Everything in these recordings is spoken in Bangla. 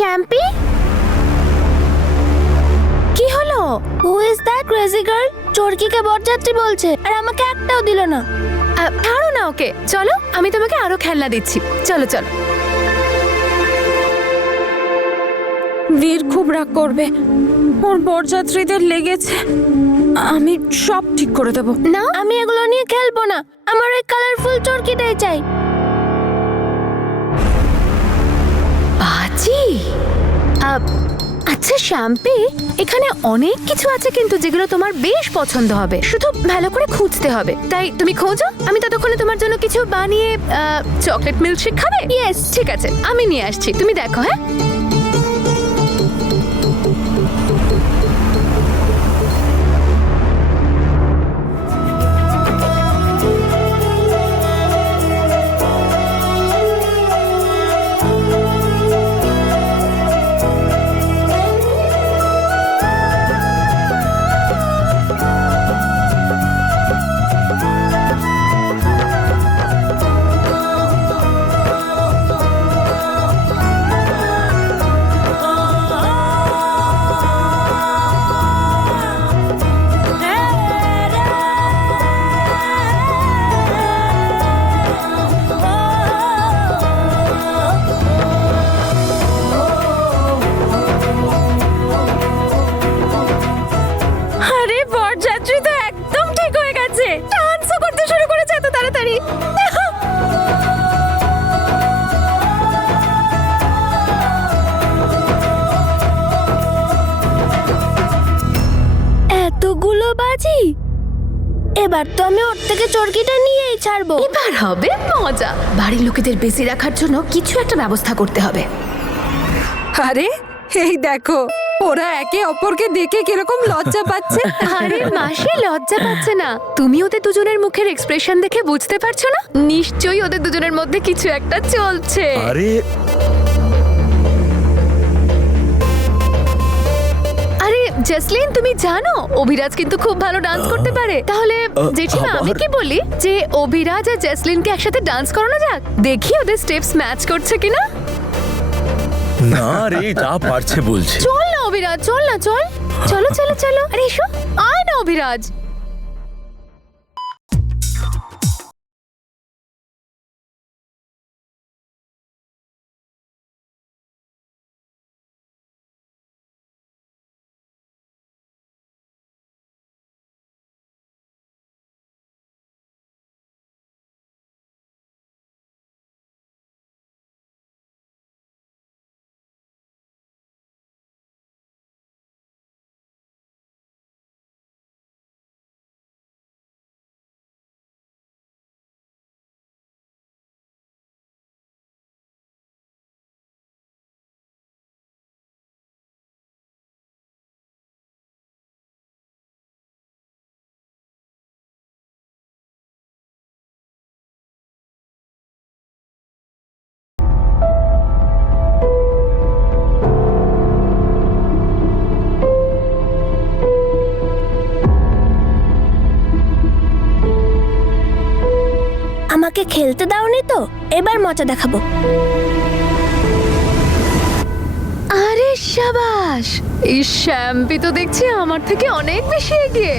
শ্যাম্পি, কি হলো? Who is that crazy girl? চরকিকে বরযাত্রী বলছে আর আমাকে একটাও দিল না। ছাড়ো না ওকে, চলো আমি তোমাকে আরো খেলনা দিচ্ছি। চলো চলো। বীর খুব রাগ করবে, ওর বরযাত্রীদের লেগেছে। আমি সব ঠিক করে দেবো। না, আমি এগুলো নিয়ে খেলবো না। আমার ওই কালারফুল চরকিটাই চাই। বাজি, আচ্ছা শ্যাম্পি, এখানে অনেক কিছু আছে কিন্তু যেগুলো তোমার বেশ পছন্দ হবে, শুধু ভালো করে খুঁজতে হবে। তাই তুমি খোঁজো, আমি ততক্ষণে তোমার জন্য কিছু বানিয়ে চকলেট মিল্কশেক খাবে? ইয়েস, ঠিক আছে, আমি নিয়ে আসছি, তুমি দেখো। হ্যাঁ, আরে বরযাত্রী তো একদম ঠিক হয়ে গেছে, ডান্সও করতে শুরু করেছে এত তাড়াতাড়ি। এতগুলো বাজি! এবার তো আমি ওর থেকে চরকিটা নিয়েই ছাড়বো। এবার হবে মজা। বাড়ির লোকেদের বেশি রাখার জন্য কিছু একটা ব্যবস্থা করতে হবে। আরে এই দেখো, ওরা একে অপরকে দেখে কিরকম লজ্জা পাচ্ছে। আরে মাসি লজ্জা পাচ্ছে না, তুমি ওদের দুজনের মুখের এক্সপ্রেশন দেখে বুঝতে পারছো না? নিশ্চয়ই ওদের দুজনের মধ্যে কিছু একটা চলছে। আরে আরে জেসলিন, তুমি জানো অভিরাজ কিন্তু খুব ভালো ডান্স করতে পারে। তাহলে জেঠিমা, আমি কি বলি যে অভিরাজ আর জেসলিনকে একসাথে ডান্স করানো যাক, দেখি ওদের স্টেপস ম্যাচ করছে কিনা। না রে, যা পারছে বলছে। চল না অভিরাজ, চল না, চল, চলো চলো চলো। আরে এসো, আয় না অভিরাজ। আমাকে খেলতে দাওনি তো, এবার মজা দেখাবো। আরে শাবাশ, এই শ্যাম্পি তো দেখছি আমার থেকে অনেক বেশি এগিয়ে।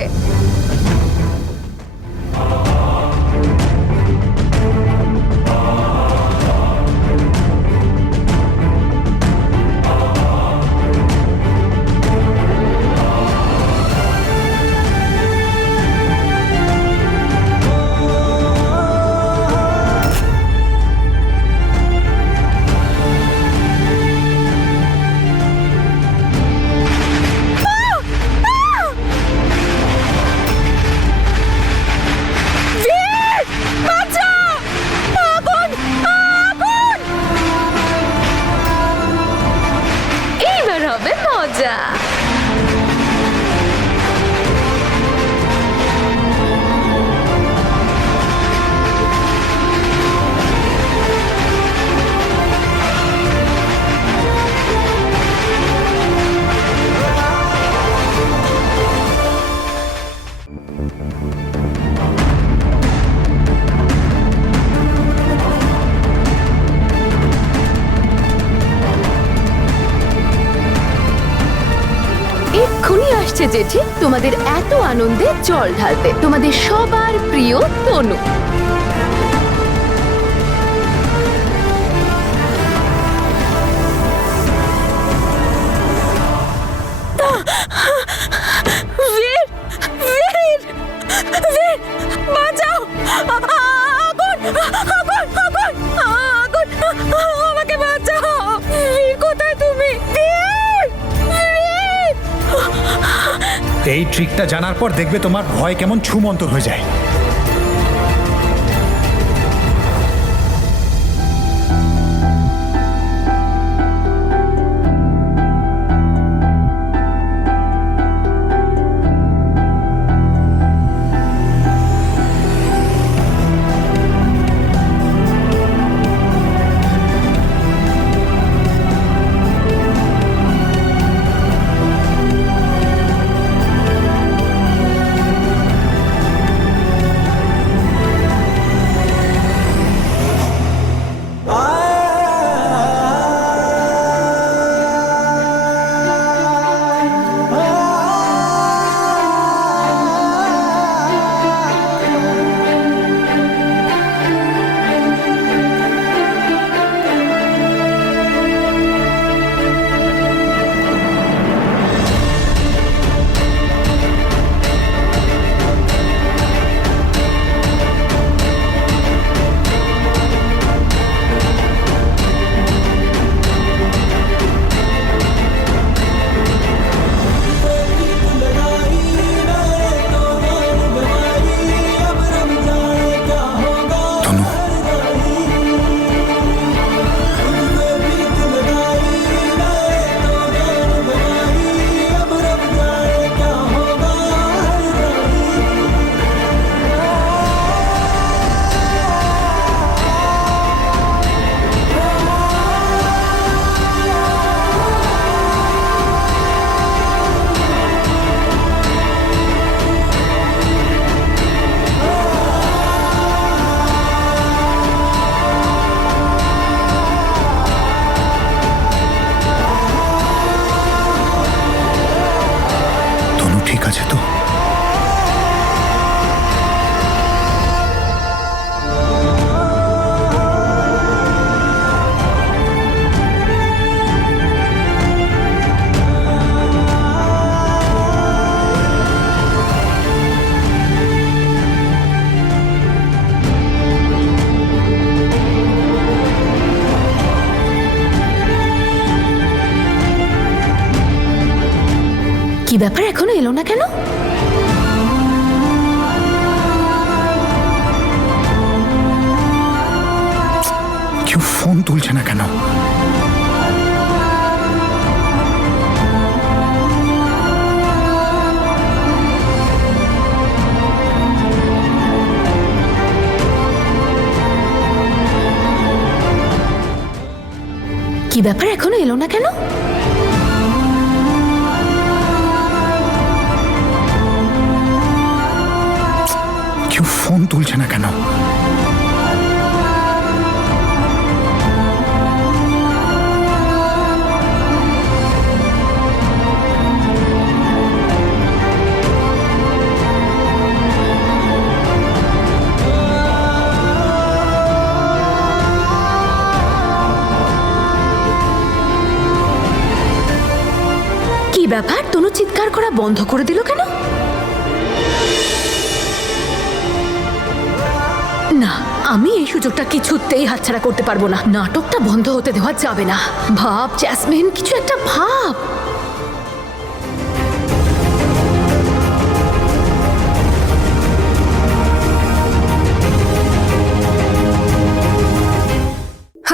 এসছে জেঠি তোমাদের এত আনন্দে জল ঢালতে, তোমাদের সবার প্রিয় তনু। বীর, বীর, বীর, বাঁচাও! আগুন! আগুন! আগুন! আগুন! আমাকে বাঁচাও! বীর, কোথায় তুমি? বীর! বীর! এই ট্রিকটা জানার পর দেখবে তোমার ভয় কেমন ছুমন্তর হয়ে যায়। ঠিক আছে তো? কি ব্যাপার, এখনো এলো না কেন? কেউ ফোন তুলছে না কেন? কি ব্যাপার, এখনো এলো না কেন? কেউ ফোন তুলছে না কেন? কি ব্যাপার, তনু চিৎকার করা বন্ধ করে দিল কেন? না, আমি এই সুযোগটা কিছুতেই হাতছাড়া করতে পারবো না। নাটকটা বন্ধ হতে দেওয়া যাবে না। ভাব জ্যাসমিন, কিছু একটা ভাব।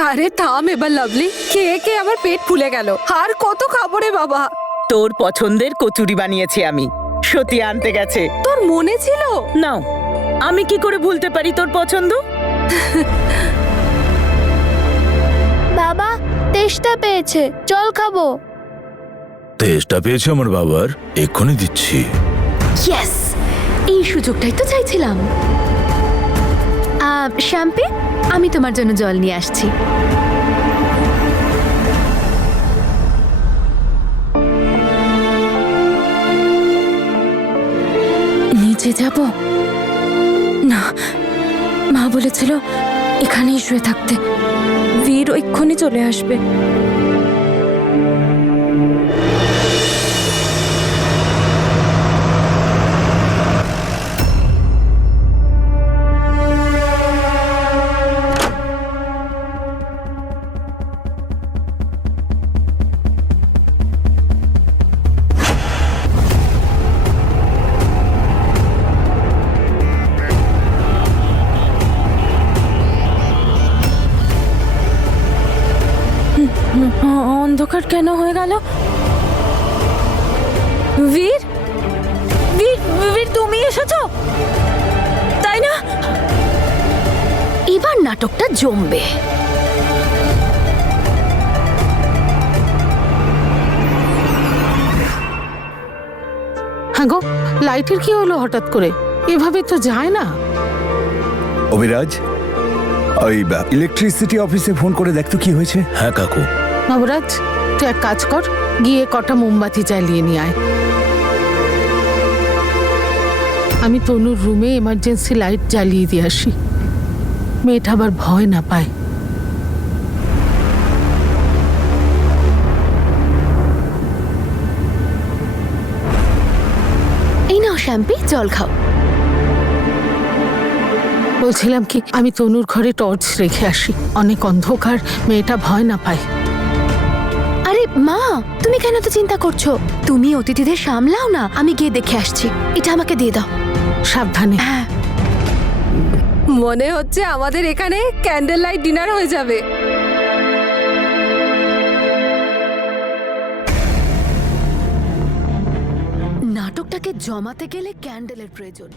আরে থাম এবার লাভলি, খেয়ে খেয়ে আমার পেট ফুলে গেল। আর কত খাবো রে বাবা। তোর পছন্দের কচুরি বানিয়েছি আমি, সত্যি আনতে গেছে। তোর মনে ছিল? নাও, আমি কি করে ভুলতে পারি তোর পছন্দ? বাবা তেষ্টা পেয়েছে, চল খাবো। তেষ্টা পেয়েছে আমার বাবার, এক্ষুনি দিচ্ছি। ইয়েস, এই সুযোগটাই তো চাইছিলাম। শ্যাম্পে, আমি তোমার জন্য জল নিয়ে আসছি। যাব? না, মা বলেছিল এখানেই শুয়ে থাকতে। বীর এক্ষুনি চলে আসবে। অন্ধকার কেন হয়ে গেল? বীর, বীর, বীর, তুমি এসেছো, তাই না? এবার নাটকটা জমবে। হ্যাঁ গো, লাইটের কি হলো হঠাৎ করে? এভাবে তো যায় না। অভিরাজ, ওই ইলেকট্রিসিটি অফিসে ফোন করে দেখতো কি হয়েছে। হ্যাঁ কাকু। নবরাজ, তুই এক কাজ কর, গিয়ে কটা মোমবাতি জ্বালিয়ে নিয়ে আয়। আমি তনুর রুমে এমার্জেন্সি লাইট জ্বালিয়ে দিয়ে আসি, মেয়েটা আবার ভয় না পায়। এই নাও শ্যাম্পি, জল খাও। বলছিলাম কি, আমি তনুর ঘরে টর্চ রেখে আসি, অনেক অন্ধকার, মেয়েটা ভয় না পায়। আরে মা, তুমি কেন তো চিন্তা করছো? তুমি অতিথিদের সামলাও না, আমি গিয়ে দেখে আসছি। এটা আমাকে দিয়ে দাও। সাবধানে। হ্যাঁ। মনে হচ্ছে আমাদের এখানে ক্যান্ডেল লাইট ডিনার হয়ে যাবে। নাটকটাকে জমাতে গেলে ক্যান্ডেলের প্রয়োজন।